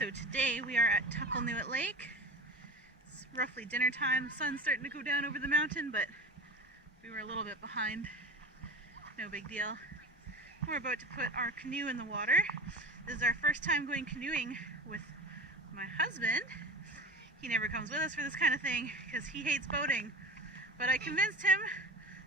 So today we are at Tucelnuit Lake. It's roughly dinner time. The sun's starting to go down over the mountain, but we were a little bit behind. No big deal. We're about to put our canoe in the water. This is our first time going canoeing with my husband. He never comes with us for this kind of thing because he hates boating. But I convinced him,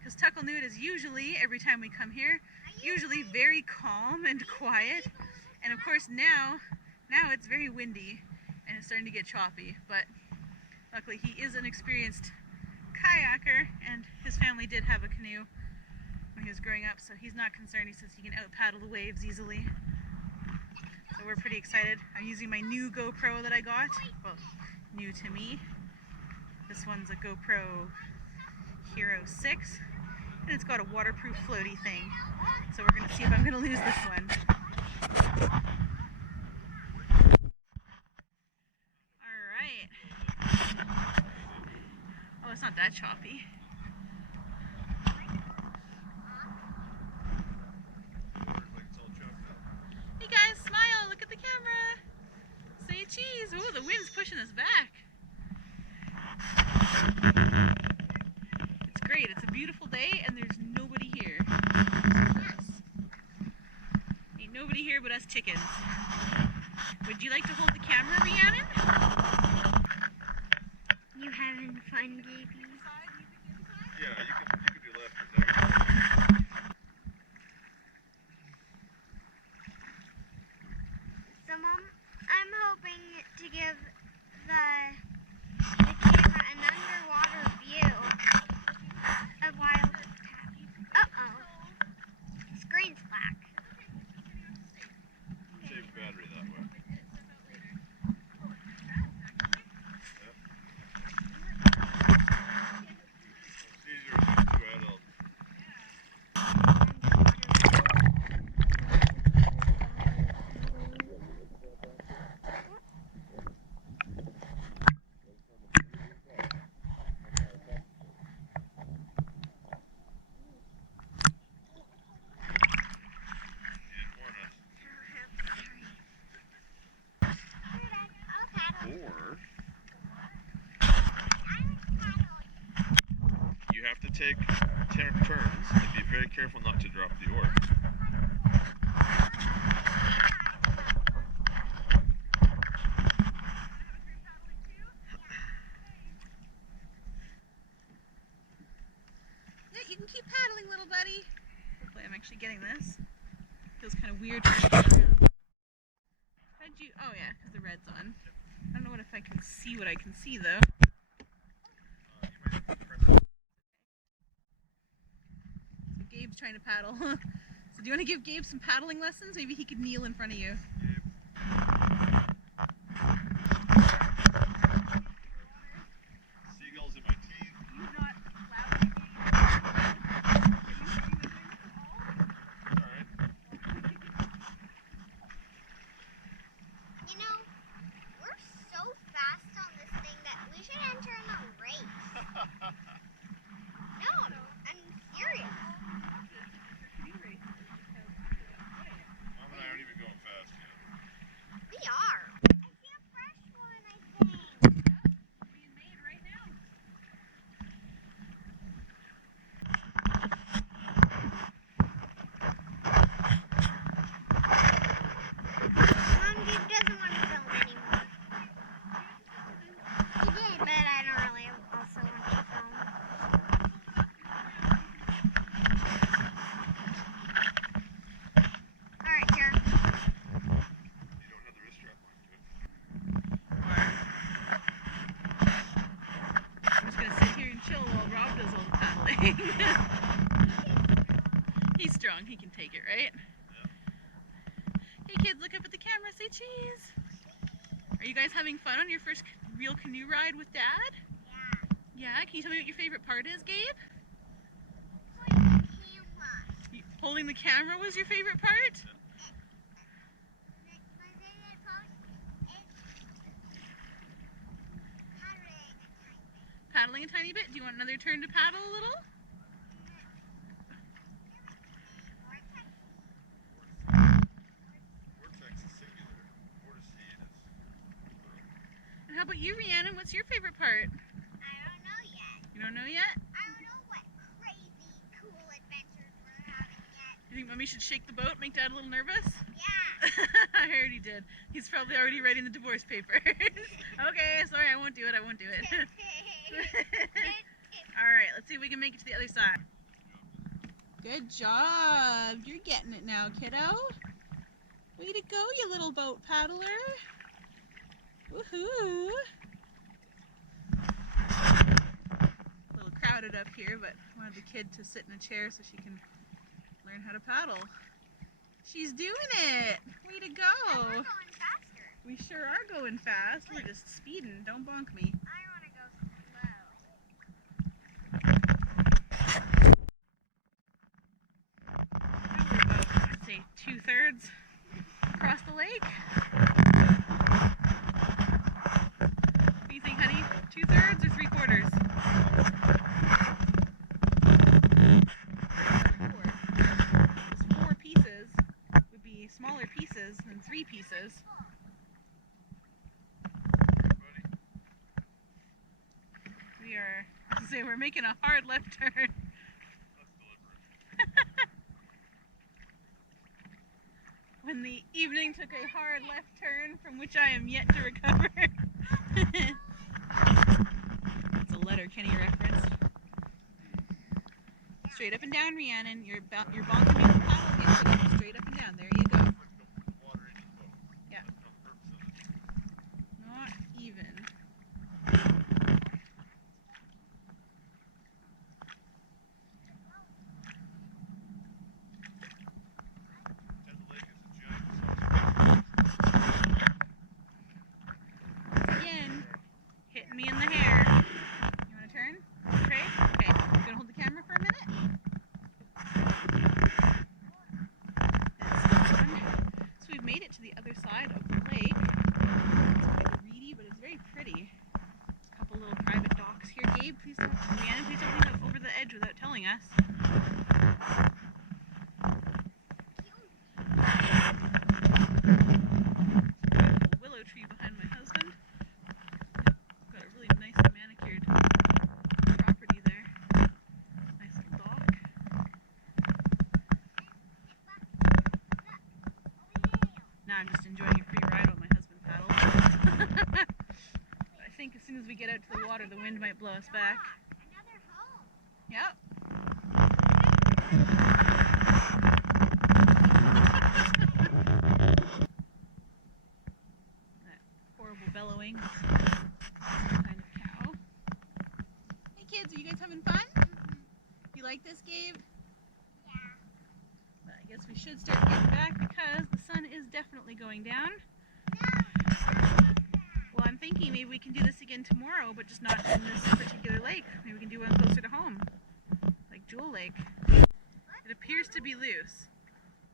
because Tucelnuit is usually, every time we come here, usually very calm and quiet. And of course now it's very windy and it's starting to get choppy. But luckily he is an experienced kayaker and his family did have a canoe when he was growing up, so he's not concerned. He says he can out paddle the waves easily. So we're pretty excited. I'm using my new GoPro that I got. Well, new to me. This one's a GoPro Hero 6 and it's got a waterproof floaty thing. So we're gonna see if I'm gonna lose this one. Alright. Oh, it's not that choppy. Hey guys, smile, look at the camera. Say cheese. Ooh, the wind's pushing us back. It's great. It's a beautiful day and there's nobody here. Ain't nobody here but us chickens. Would you like to hold the camera, Rhiannon? You having fun, Gaby? Yeah, you can do left and right. So, Mom, I'm hoping to give the camera an underwater view of wild cat. Uh-oh. Screen's black. Save battery that way. It's easier with two adults. Or you have to take turns and be very careful not to drop the oar. Yeah, you can keep paddling, little buddy. Hopefully I'm actually getting this. Feels kind of weird. How'd you? Oh yeah, because the red's on. I don't know what if I can see what I can see though. So Gabe's trying to paddle. So do you want to give Gabe some paddling lessons? Maybe he could kneel in front of you. Seagulls in my teeth. You not loud. Alright. You know, we're so fast on this thing that we should enter in a race. No, I'm serious. Mom and I aren't even going fast yet. We are. I see a fresh one, I think. Being made right now. Mom, Gabe doesn't want to film anymore. He did, but I don't really also want to film. Alright, here. You don't have the wrist strap on, do I'm just gonna sit here and chill while Rob does all the paddling. He's strong, he can take it, right? Yeah. Hey kids, look up at the camera, say cheese. Are you guys having fun on your first real canoe ride with Dad? Yeah. Yeah, can you tell me what your favorite part is, Gabe? Holding the camera was your favorite part? Paddling a tiny bit? Do you want another turn to paddle a little? Vortex is singular. Vortice is How about you, Rhiannon? What's your favorite part? I don't know yet. You don't know yet? I don't know what crazy cool adventures we're having yet. You think Mommy should shake the boat, make Dad a little nervous? Yeah. I heard he did. He's probably already writing the divorce papers. Okay, sorry, I won't do it. Alright, let's see if we can make it to the other side. Good job. You're getting it now, kiddo. Way to go, you little boat paddler. Woohoo. A little crowded up here, but I wanted the kid to sit in a chair so she can learn how to paddle. She's doing it. Way to We're go. going faster. We sure are going fast. We're just speeding. Don't bonk me. I want to go We're about, I'd say, 2/3 across the lake. What do you think, honey? 2/3 or 3/4? 4 pieces would be smaller pieces than 3 pieces. We are, we're making a hard left turn. When the evening took a hard left turn from which I am yet to recover. It's a letter Kenny referenced. Straight up and down, Rhiannon. You're bonking me with the paddle again, so go straight up and down. There you go. Yeah. Not even. Again, hitting me in the hair. You want to turn? Trey? Okay. You gonna hold the camera for a minute? So we've made it to the other side of the lake. It's quite reedy, but it's very pretty. A couple little private docks here. Gabe, please don't. Rhiannon, please don't lean over the edge without telling us. Willow tree behind my husband. Got a really nice manicured property there. Nice little dock. Now I'm just enjoying a free ride while my husband paddles. I think as soon as we get out to the water, the wind might blow us back. Another home. Yep. That horrible bellowing kind of cow. Hey kids, are you guys having fun? You like this, Gabe? Yeah. But I guess we should start getting back because the sun is definitely going down. Well, I'm thinking maybe we can do this again tomorrow, but just not in this particular lake. Maybe we can do one closer to home, like Jewel Lake. It appears to be loose.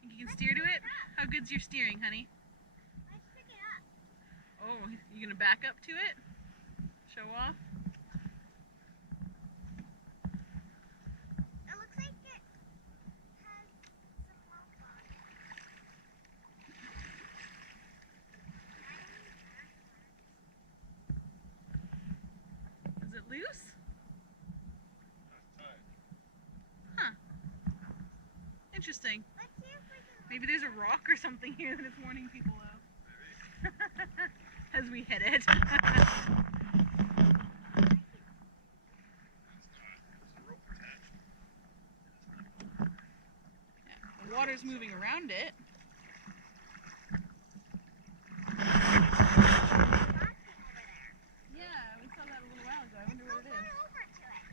Think you can steer to it? How good's your steering, honey? Let's pick it up. Oh, you gonna back up to it? Show off? It looks like it has some lump on it. Is it loose? Huh. Interesting. Let's see if we can. Maybe there's a rock or something here that it's warning people of. As we hit it. Yeah, the water's moving around it. Yeah, we saw that a little while ago. I wonder what it is. Over to it.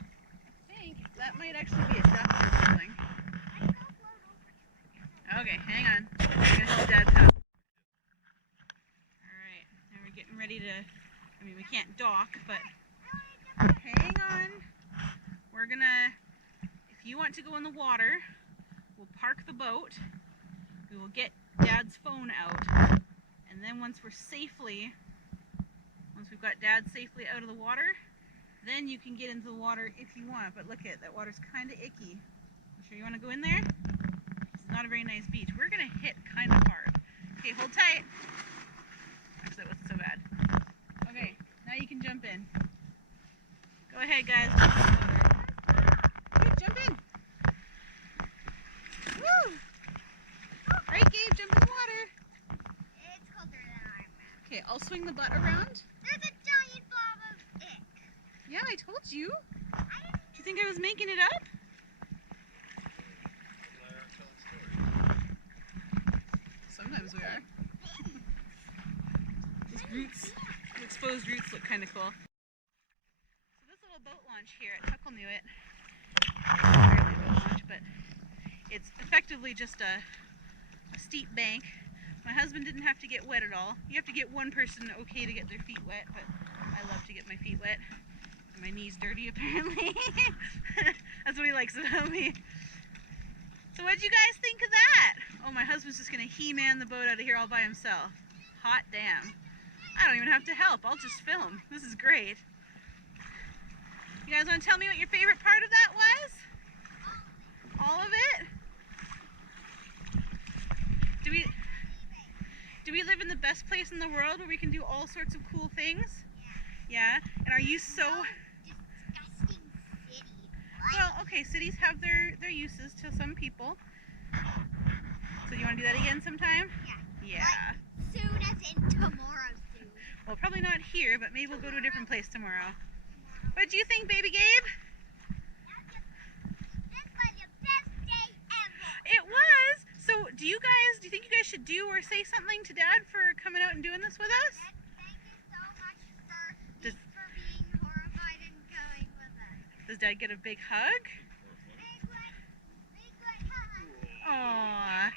I think that might actually be a duck or something. Let's go float over to it. Okay, hang on. I'm gonna help Dad paddle. Alright, now we're getting ready to, I mean we can't dock, but hang on. We're gonna, if you want to go in the water, we'll park the boat. We will get Dad's phone out. And then once we've got Dad safely out of the water, then you can get into the water if you want. But look at that water's kind of icky. You sure you want to go in there? It's not a very nice beach. We're gonna hit kind of hard. Okay, hold tight. Actually, that wasn't so bad. Okay, Okay, guys. Gabe, jump in. Woo! Right, Gabe, jump in the water. It's colder than I'm at. Okay, I'll swing the butt around. There's a giant blob of ick. Yeah, I told you. I didn't Do you think I was making it up? Sometimes we are. Those roots, the exposed roots look kind of cool. So this little boat launch here at Tucelnuit, barely a boat launch, but it's effectively just a steep bank. My husband didn't have to get wet at all. You have to get one person okay to get their feet wet, but I love to get my feet wet. And my knees dirty apparently. That's what he likes about me. So what'd you guys think of that? Oh, my husband's just gonna He-Man the boat out of here all by himself. Hot damn. I don't even have to help, I'll just film. This is great. You guys wanna tell me what your favorite part of that was? All of it? Do we live in the best place in the world where we can do all sorts of cool things? Yeah? And are you so... disgusting city. Well, okay, cities have their uses to some people. So you want to do that again sometime? Yeah. Yeah. Soon as in tomorrow soon. Well, probably not here, but maybe we'll go to a different place tomorrow. What do you think, baby Gabe? This was the best day ever. It was! So do you think you guys should do or say something to Dad for coming out and doing this with us? Thank you so much Does- for being horrified and going with us. Does Dad get a big hug? Big hug. Aww.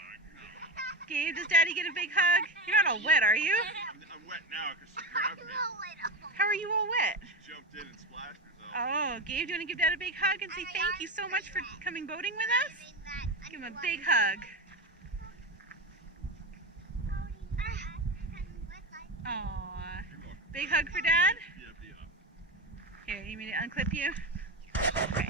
Gabe, does Daddy get a big hug? You're not all wet, are you? I'm wet now because she grabbed me. How are you all wet? She jumped in and splashed herself. Oh, Gabe, do you want to give Dad a big hug and say thank you so much for coming boating with us? Give him a big hug. Aww. Big hug for Dad? Yeah, Here, you need me to unclip you? Okay.